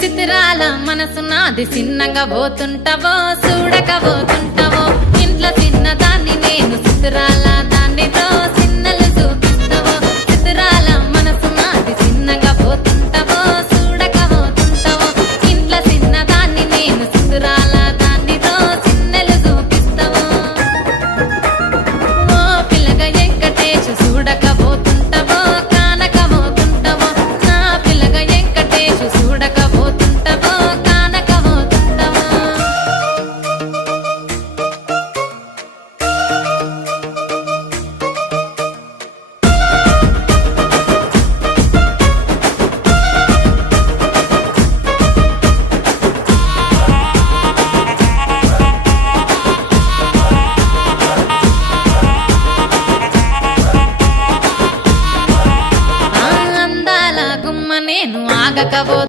చిత్రాల మనసు నాది చిన్నగా పోతుంటావో చూడకపోతుంటావో ఇంట్లో చిన్నదాన్ని నేను చిత్రాల దాన్నితో చిన్నలు చూపిస్తావో చిత్రాల మనసు నాది చిన్నగా పోతుంటావో చూడకపోతుంటావో ఇంట్లో చిన్నదాన్ని నేను చిత్రాల దాన్నితో చిన్నలు చూపిస్తావో ఓ పిల్లగా వెంకటేశు చూడకపోతుంటావో కానకపోతుంటావో నా పిల్లగా వెంకటేశు చూడకపోతుంటావో కానకపోతుంటావో అందాల గుమ్మ నేను ఆగకపో